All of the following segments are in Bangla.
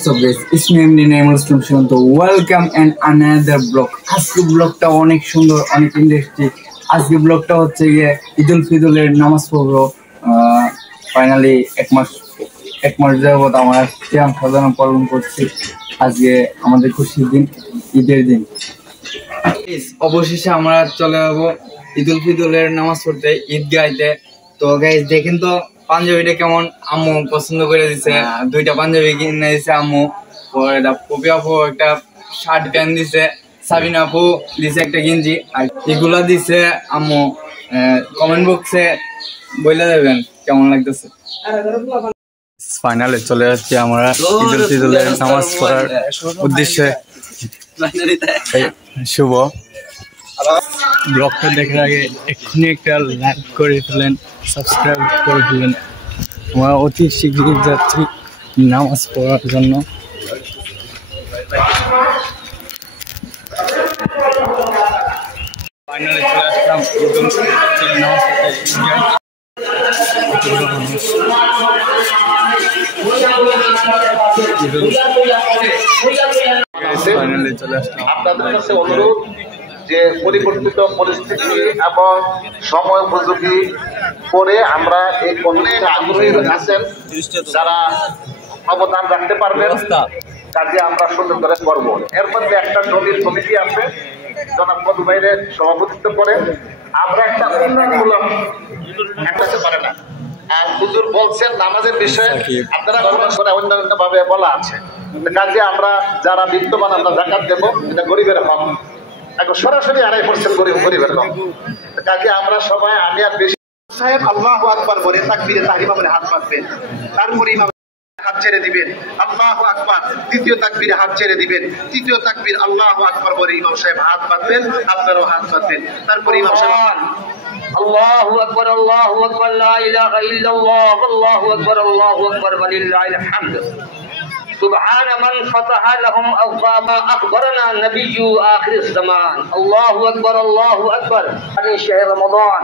So guys, it's me MD Naimul Islam. So welcome and another vlog. আজকে ব্লগটা অনেক সুন্দর, অনেক ইন্টারেস্টিং। আজকে ব্লগটা হচ্ছে গিয়ে ঈদুল ফিতরের নামাজ পড়বো। ফাইনালি এক মাস যাবত আমরা সিয়াম সাধনা পালন করছি। আজকে আমাদের খুশির দিন, ঈদের দিন। অবশেষে আমরা চলে যাবো ঈদুল ফিতরের নামাজ পড়তে, ঈদগাহতে। তো গাইস দেখেন তো পাঞ্জাবিটা কেমন, আম্মু পছন্দ করে দিছে। দুইটা পাঞ্জাবি কিনে দিছে আম্মু। পপি আপু একটা শার্ট প্যান্ট দিছে, সাবিনা আপু দিছে একটা গেঞ্জি, আর এগুলা দিছে আম্মু। কমেন্ট বক্সে বলে দেবেন কেমন লাগতেছে। ফাইনালে চলে যাচ্ছি আমরা ঈদুল ফিতরের নামাজ পড়ার উদ্দেশ্যে। শুভ ব্লগটা দেখার আগে এক্ষুনি একটা লাইক করে ফেলেন, সাবস্ক্রাইব করে ফেলেন। আমরা অতি শীঘ্রই যাচ্ছি নামাজ পড়ার জন্য। ফাইনালি চলে আসলাম ঈদুল ফিতরের নামাজ পড়তে। ফাইনালি চলে আসলাম। আপনাদের কাছে অনুরোধ যে পরিবর্তিত পরিস্থিতি এবং সময় উপযোগী করে আমরা এই কর্মসূচিতে আগ্রহী আছেন যারা অবদান রাখতে পারবেন, কাজে আমরা সুন্দর করে করব। এর মধ্যে একটা জমির কমিটি আছে, জনাব মধু ভাইয়ের সভাপতিত্ব করে আমরা একটা উন্নয়নমূলক একটা পারে না। আর হুজুর বলছেন নামাজের বিষয়ে আপনারা অন্যান্য ভাবে বলা আছে, কাজে আমরা যারা বিত্তবান আমরা জাকাত দেবো, এটা গরিবের হক, এখন সরাসরি 2.5% গরিবের হক। কাজে আমরা সবাই আমি আর বেশি সাহেব আল্লাহু আকবার বলে তাকবীরে তাহরিমা বলে হাত পাতবেন, তারপরে ইমাম হাত ছেড়ে দিবেন, আল্লাহু আকবার, দ্বিতীয় তাকবীরে হাত ছেড়ে দিবেন, তৃতীয় তাকবীর আল্লাহু আকবার বলে ইমাম সাহেব হাত পাতবেন, আপনারাও হাত পাতবেন, তারপরে ইমাম সাহেব আল্লাহু আকবার আল্লাহু আকবার লা ইলাহা ইল্লাল্লাহ আল্লাহু আকবার ওয়ালিল্লাহিল হামদ سبحان من فتح لهم أبواب أخبرنا نبي آخر الزمان الله أكبر عن شهر رمضان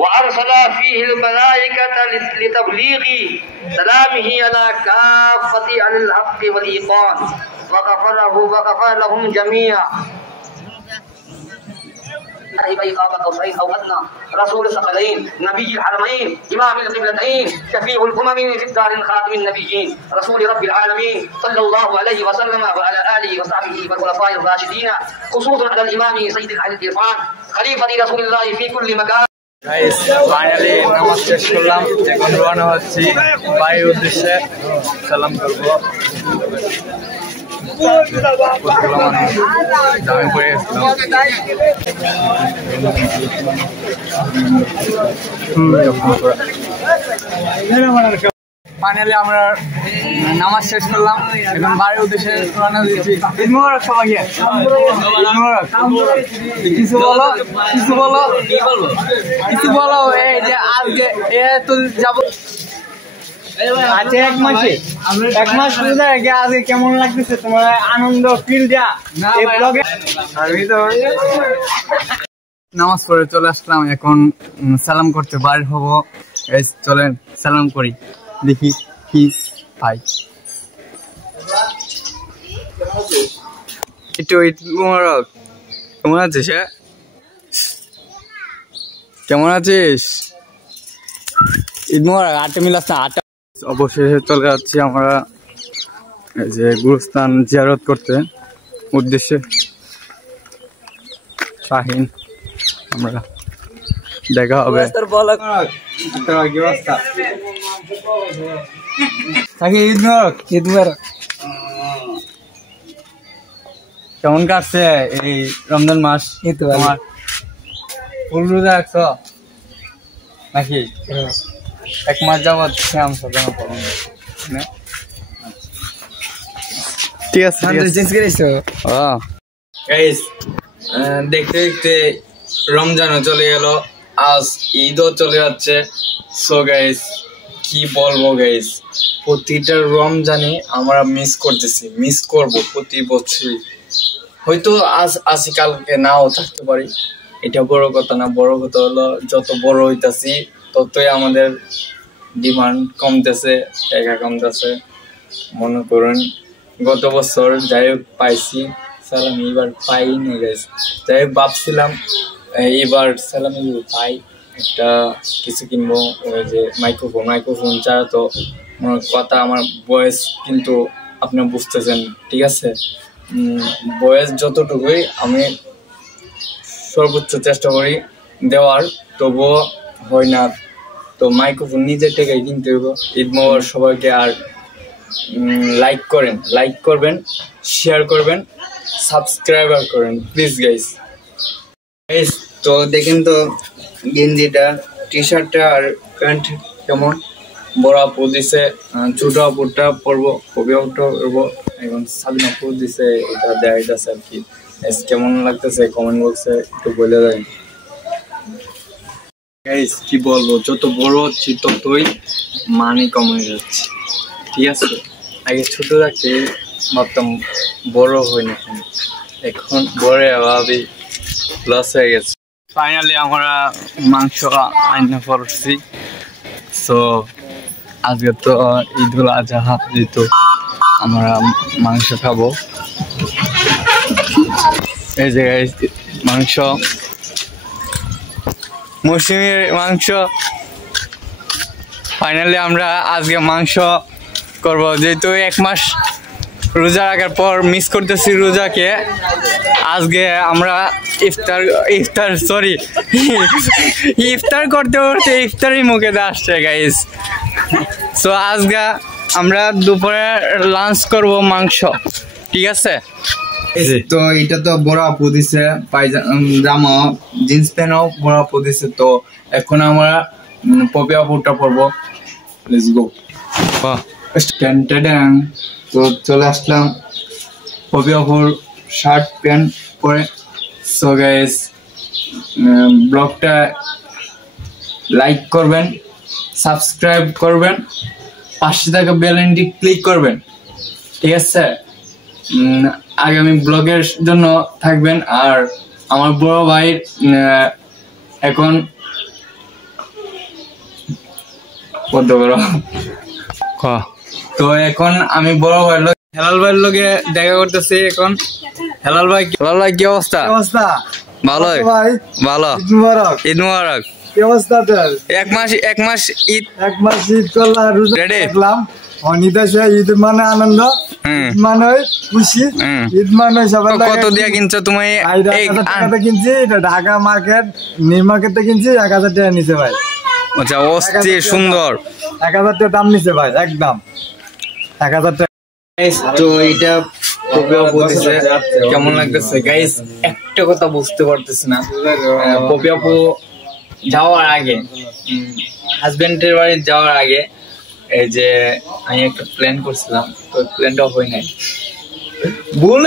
وأرسل فيه الملائكة لتبليغ سلامه على كافة عن الحق والإيقان وغفر لهم جميعا أو أدنى رسول الثقلين نبي الحرمين إمام القبلتين شفيع الأمم في الدار خاتم النبيين رسول رب العالمين صلى الله عليه وسلم وعلى آله وصحبه والخلفاء الراشدين خصوصا على الإمام سيد أهل الإرفان خليفة رسول الله في كل مكان। ফাইনালি নামাজ শেষ করলাম, এখন রওনা হচ্ছি বাড়ির উদ্দেশ্যে। সালাম করবো। ফাইনালি আমরা নামাজ শেষ করলাম, এখন বাড়ির উদ্দেশ্যে রওনা দিয়েছি। ঈদ মোবারক সবাইকে, ঈদ মোবারক। কিছু বলো এই যে আজকে তো যাবো। আচ্ছা, এক মাস আজকে কেমন লাগতেছে তোমার আনন্দ ফিল যা? আমি তো নামাজ পড়ে চলে আসলাম, এখন সালাম করতে বাইর হবো। চলেন সালাম করি, দেখি কি ভাই। একটু ঈদ মোবারক। কেমন আছিস? কেমন আছিস? ঈদ মোবারক। 8 মিলাস না 8। অবশেষে চলে যাচ্ছি আমরা যে গুরুস্থান জিয়ারত করতে উদ্দেশ্যে। শাহিন, আমরা দেখা হবে। কেমন কাটছে এই রমজান মাস? তোমার ফুল রোজা রাখছ নাকি? 1 মাস যাবত শ্যাম সাধনা পালন। ঠিক আছে, দেখতে দেখতে রমজানও চলে গেল, আজ ঈদও চলে যাচ্ছে। সো গাইস কি বলবো গাইস, প্রতিটা রমজানে আমরা মিস করব প্রতি বছরই। হয়তো আজ আসি, কালকে নাও থাকতে পারি, এটা বড় কথা না। বড় কথা হলো যত বড় হইতাছি ততই আমাদের ডিমান্ড কমতেছে, টাকা কমতেছে। মনে করেন গত বছর যাই হোক পাইছি সালামি, এবার পাইনি গাইস। যাই হোক ভাবছিলাম এবার সালামি পাই একটা কিছু কিনবো, ওই যে মাইক্রোফোন ছাড়া তো কথা আমার বয়স কিন্তু আপনি বুঝতেছেন, ঠিক আছে? বয়স যতটুকুই আমি সর্বোচ্চ চেষ্টা করি দেওয়ার, তবুও হয় না। তো মাইক্রোফোন নিজের টাকায় কিনতে হইব। ঈদ মোবারক সবাইকে। আর লাইক করবেন, শেয়ার করবেন, সাবস্ক্রাইবার করেন প্লিজ গাইস। তো দেখেন তো গেঞ্জিটা, টি শার্টটা আর প্যান্ট কেমন। বড় আপু দিছে, ছোট আপুরটা পরবো, কবি আপুটা পরবো, এবং সাবিনা আপু দিছে এটা দেখাইতেছে আর কি। কেমন লাগতেছে কমেন্ট বক্সে একটু বলে দেন গাইস। কি বলবো, যত বড় হচ্ছি ততই মানি কমে যাচ্ছে, ঠিক আছে? আগে ছোট থাকতে ভাবতাম বড় হই না, এখন বড় ভাবি লস হয়ে গেছে। ফাইনালি আমরা মাংস আইনা পড়ছি। সো আজকে তো ঈদুল আজহা, যেহেতু আমরা মাংস খাবো। এই যে মাংস, মৌসুমীর মাংস। ফাইনালি আমরা আজকে মাংস করব, যেহেতু 1 মাস রোজা রাখার পর মিস করতেছি রোজাকে। আজকে আমরা ইফতার করতে করতে ইফতারি মুখে আসছে গাইস। সো আজকে আমরা দুপুরে লাঞ্চ করব মাংস, ঠিক আছে? তো এটা তো বড় আপু দিছে, জামা জিন্স প্যান্টও বড় আপু দিছে। তো এখন আমরা পপি আপুটা পরবো, লেটস গো। তো চলে আসলাম পপি আপুর শার্ট প্যান্ট পরে। সো গাইস, ব্লগটা লাইক করবেন, সাবস্ক্রাইব করবেন, পাশে থাকা বেল আইকনটি ক্লিক করবেন, ঠিক আছে? আগামী ব্লগের জন্য থাকবেন। আর আমার বড় ভাই এখন কত বড়, তো এখন আমি বড় ভাই হেলাল ভাইয়ের লোকে দেখা করতেছি এখন। হেলাল ভাই কি অবস্থা? ভালো ভালো। ঈদ মুবারক। কি অবস্থা তোর? এক মাস ঈদ করলাম। ঈদ মানে আনন্দ, মানে খুশি, ঈদ মানে সবাই। কত দিয়া কিনছো তুমি? কিনছি ঢাকা মার্কেট, নিউ মার্কেটে কিনছি 1000 টাকা নিচে ভাই। আচ্ছা, অস্থির সুন্দর। 1000 টাকা দাম নিচে ভাই, একদম 1000 টাকা। তো এটা কেমন লাগতেছে গাইস? একটা কথা বুঝতে পারতেছি না। পপি আপু যাওয়ার আগে, হাজবেন্ডের বাড়ি যাওয়ার আগে, এই যে আমি একটা প্ল্যান করছিলাম, তো প্ল্যানটা হয় নাই, ভুল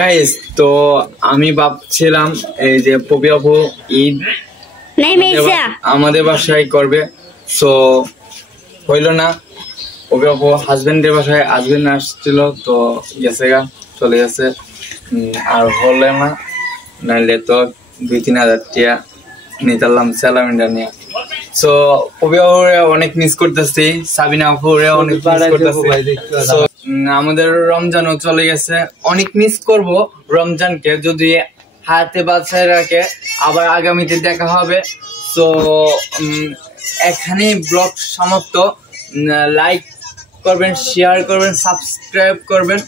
গাইস। তো আমি ভাবছিলাম এই যে পপি আপু ঈদ আমাদের বাসায় করবে, সো হইলো না। পপি আপু হাজবেন্ডের বাসায়, হাজবেন্ড আসছিল তো চলে গেছে, আর হলে না, নাইলে তো 2-3 হাজার টাকা নিতাম স্যালামিটা নিয়ে। সো পপি আপুরে অনেক মিস করতেছি, সাবিনা আপুরে অনেক মিস করতেছি। আমাদের রমজানও চলে গেছে, অনেক মিস করব রমজানকে, যদি হাতে বাঁচায় রাখে। আবার আগামীতে দেখা হবে। সো এখানে ব্লগ সমাপ্ত। লাইক করবেন, শেয়ার করবেন, সাবস্ক্রাইব করবেন।